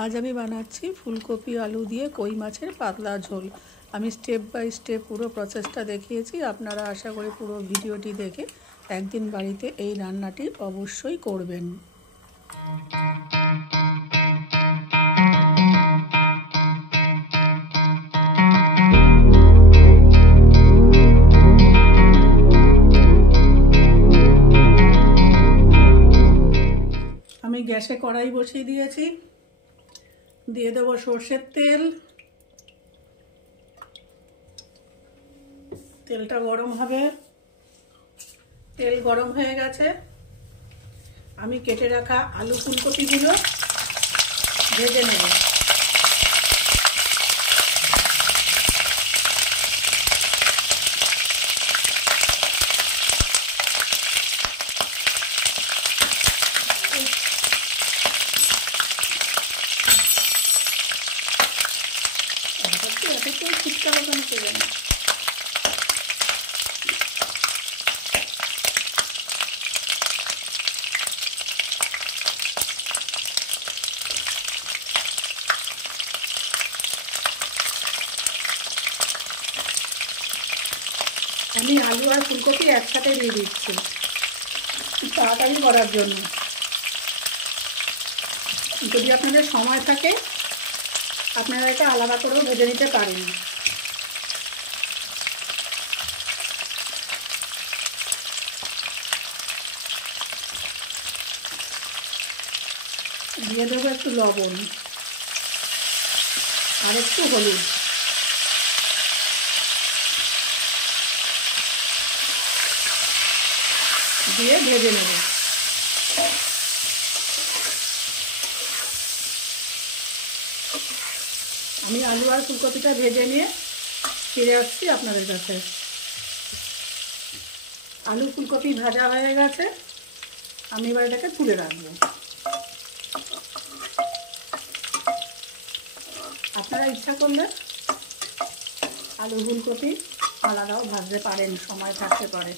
आज আমি বানাচ্ছি ফুলকপি আলু দিয়ে কই মাছের পাতলা ঝোল। আমি স্টেপ বাই স্টেপ পুরো প্রসেসটা দেখিয়েছি। আপনারা আশা করি পুরো ভিডিওটি দেখে একদিন বাড়িতে এই রান্নাটি অবশ্যই করবেন। আমি গ্যাসে কড়াই বসিয়ে দিয়েছি, দিয়ে দেব সরষের তেল। তেলটা গরম হবে। তেল গরম হয়ে গেছে, আমি কেটে রাখা আলু ফুলকপিগুলো ভেজে নেব। আমি আলু আর ফুলকপি একসাথে দিয়ে দিচ্ছি তাড়াতাড়ি করার জন্য। যদি আপনাদের সময় থাকে আপনারা এটা আলাদা করেও ভেজে নিতে পারেন। দিয়ে দেবো একটু লবণ আর একটু হলুদ। দিয়ে ভেজে নেব। আমি আলু আর ফুলকপিটা ভেজে নিয়ে ফিরে আসছি আপনাদের কাছে। আলু ফুলকপি ভাজা হয়ে গেছে, আমি এবার এটাকে তুলে রাখবো। আপনারা ইচ্ছা করলে আলু ফুলকপি আলাদাও ভাজতে পারেন, সময় থাকতে পারে।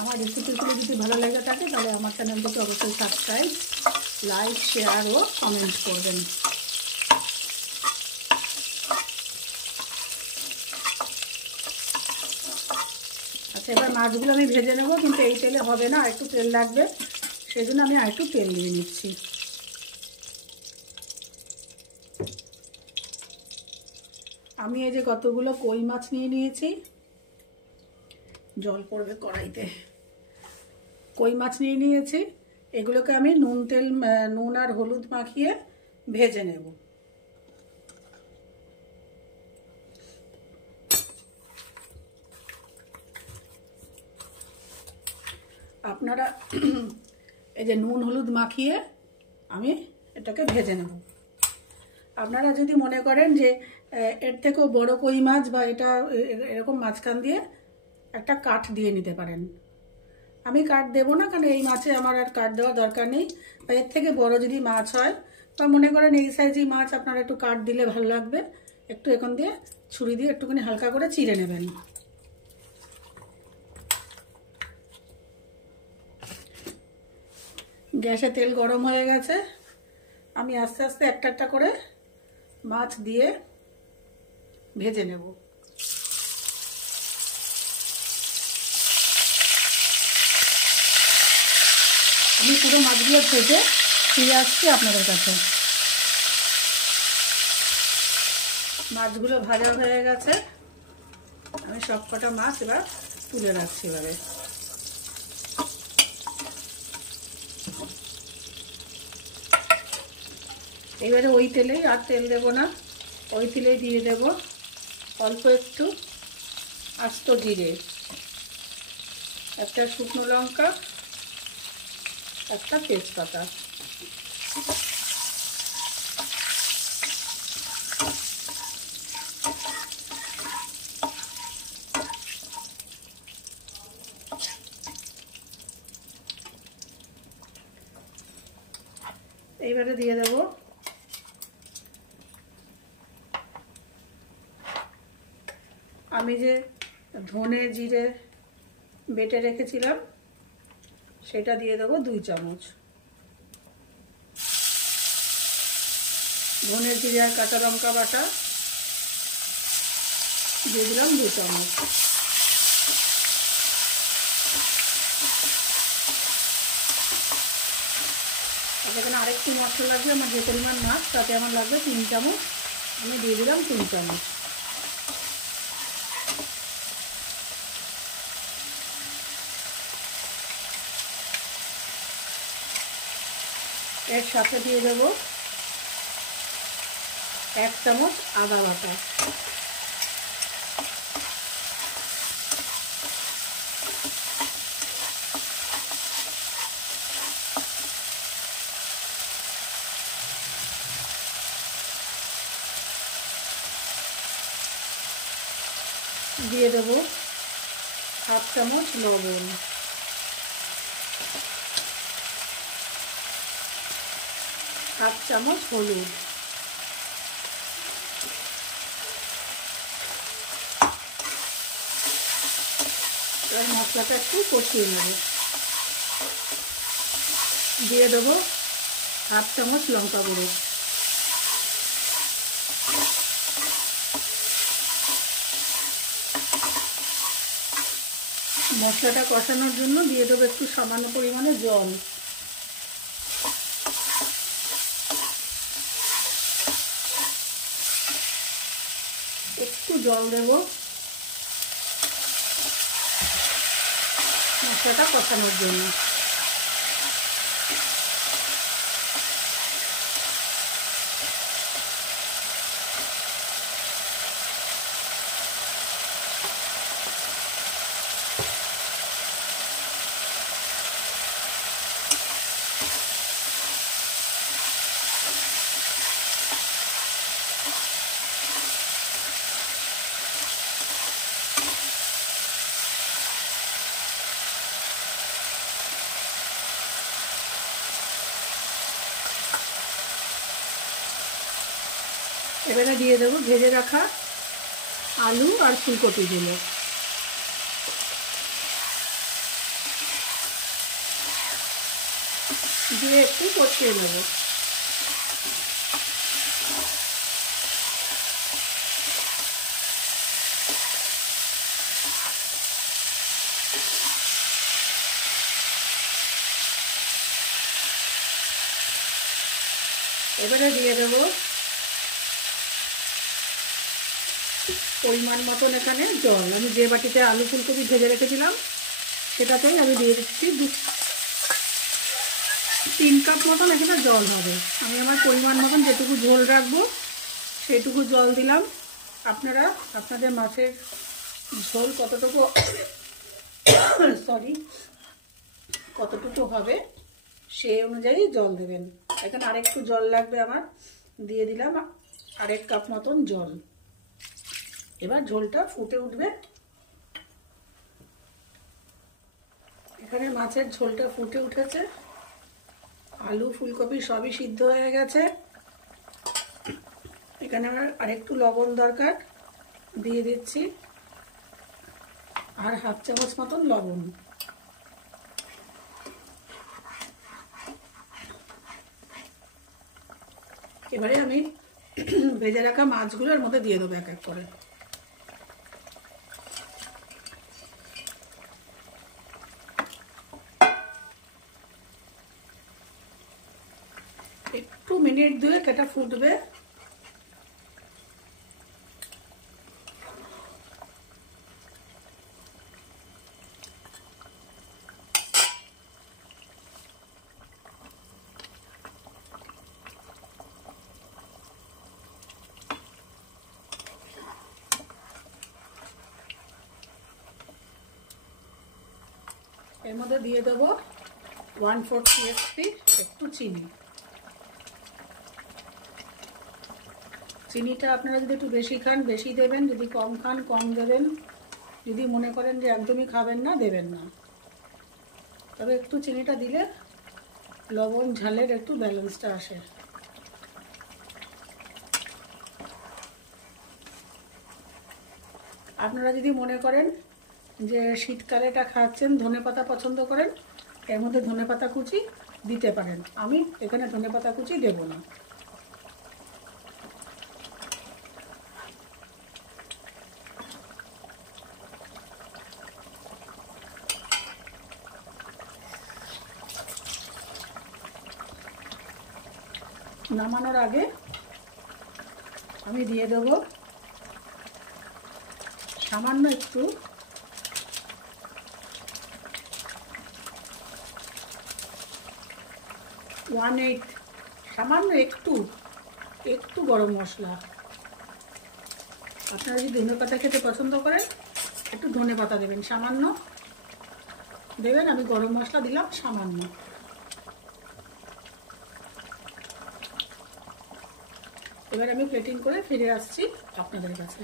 আমার রেসিপিগুলো যদি ভালো লেগে থাকে তাহলে আমার চ্যানেলটিকে অবশ্যই সাবস্ক্রাইব, লাইক, শেয়ার ও কমেন্ট করবেন। আচ্ছা, এবার মাছগুলো আমি ভেজে নেব, কিন্তু এই তেলে হবে না, একটু তেল লাগবে, সেই জন্য আমি আরেকটু তেল দিয়ে নিচ্ছি। আমি এই যে কতগুলো কই মাছ নিয়ে নিয়েছি, জল পড়বে কড়াইতে। কই মাছ নিয়ে নিয়েছি, এগুলোকে আমি নুন আর হলুদ মাখিয়ে ভেজে নেব। আপনারা এই যে নুন হলুদ মাখিয়ে আমি এটাকে ভেজে নেব। আপনারা যদি মনে করেন যে এর থেকেও বড় কই মাছ বা এটা এরকম মাঝখান দিয়ে একটা কাঠ দিয়ে নিতে পারেন। আমি কাঠ দেবো না, কারণ এই মাছে আমার আর কাঠ দেওয়ার দরকার নেই। বা এর থেকে বড় যদি মাছ হয় বা মনে করেন এই সাইজের মাছ, আপনারা একটু কাঠ দিলে ভালো লাগবে। একটু এখন দিয়ে ছুরি দিয়ে একটুখানি হালকা করে চিড়ে নেবেন। গ্যাসে তেল গরম হয়ে গেছে, আমি আস্তে আস্তে একটা একটা করে মাছ দিয়ে ভেজে নেব। আমি পুরো মাছগুলো ভেজে ফিরে আসছি আপনাদের কাছে। মাছগুলো ভাজা হয়ে গেছে, আমি সব কটা মাছ এবার তুলে রাখছি। এবারে ওই তেলেই, আর তেল দেব না, ওই তেলেই দিয়ে দেব অল্প একটু আস্ত জিরে, একটা শুকনো লঙ্কা, একটা তেজপাতা। এইবারে দিয়ে দেব আমি যে ধনে জিরে বেটে রেখেছিলাম সেটা দিয়ে দেবো 2 চামচ। ধনে জিরে আর কাঁচা লঙ্কা বাটা দিয়ে দিলাম 2 চামচ। এখানে আরেকটু মশলা লাগবে, আমার যে পরিমাণ মাছ তাতে আমার লাগবে 3 চামচ, আমি দিয়ে দিলাম 3 চামচ। এর সাথে দিয়ে দেবো 1 চামচ আদা বাটা, দিয়ে দেবো 1/2 চামচ লবণ, 1/2 চামচ হলুদ, এবার মশলাটা একটু কষিয়ে নেব। দিয়ে দেবো 1/2 চামচ লঙ্কা গুঁড়ো, মশলাটা কষানোর জন্য দিয়ে দেবো একটু সামান্য পরিমাণে জল। একটু জল দেব মশলাটা কষানোর জন্য। এবারে দিয়ে দেবো ভেজে রাখা আলু আর ফুলকপিগুলো, দিয়ে একটু কষিয়ে নেব। এবারে দিয়ে দেবো পরিমাণ মতন এখানে জল। আমি যে বাটিতে আলু ফুলকপি ভেজে রেখেছিলাম সেটাতেই আমি দিয়ে দিচ্ছি 3 কাপ মতন এখানে জল হবে। আমি আমার পরিমাণ মতন যেটুকু ঝোল রাখবো সেটুকু জল দিলাম। আপনারা আপনাদের মাছের ঝোল কতটুকু হবে সেই অনুযায়ী জল দেবেন। এখানে আরেকটু জল লাগবে আমার, দিয়ে দিলাম 1 কাপ মতন জল। এবার ঝোলটা ফুটে উঠবে। এখানে মাছের ঝোলটা ফুটে উঠেছে, আলু ফুলকপি সবই সিদ্ধ হয়ে গেছে। এখানে আমার আরেকটু লবণ দরকার, দিয়ে দিচ্ছি আর 1/2 চামচ মতন লবণ। এবারে আমি ভেজে রাখা মাছগুলোর মধ্যে দিয়ে দেবো 1 এক করে। একটু মিনিট 2 এটা ফুটবে। এর মধ্যে দিয়ে দেবো 1/4 টিস্পুন একটু চিনি। চিনিটা আপনারা যদি একটু বেশি খান বেশি দেবেন, যদি কম খান কম দেবেন, যদি মনে করেন যে একদমই খাবেন না দেবেন না। তবে একটু চিনিটা দিলে লবণ ঝালের একটু ব্যালেন্সটা আসে। আপনারা যদি মনে করেন যে শীতকালে এটা খাচ্ছেন ধনেপাতা পছন্দ করেন, এর মধ্যে ধনেপাতা কুচি দিতে পারেন। আমি এখানে ধনেপাতা কুচি দেব না। নামানোর আগে আমি দিয়ে দেব সামান্য একটু সামান্য একটু গরম মশলা। আপনারা যদি ধনেপাতা খেতে পছন্দ করেন একটু ধনেপাতা দেবেন, সামান্য দেবেন। আমি গরম মশলা দিলাম সামান্য। এবার আমি প্লেটিং করে ফিরে আসছি আপনাদের কাছে।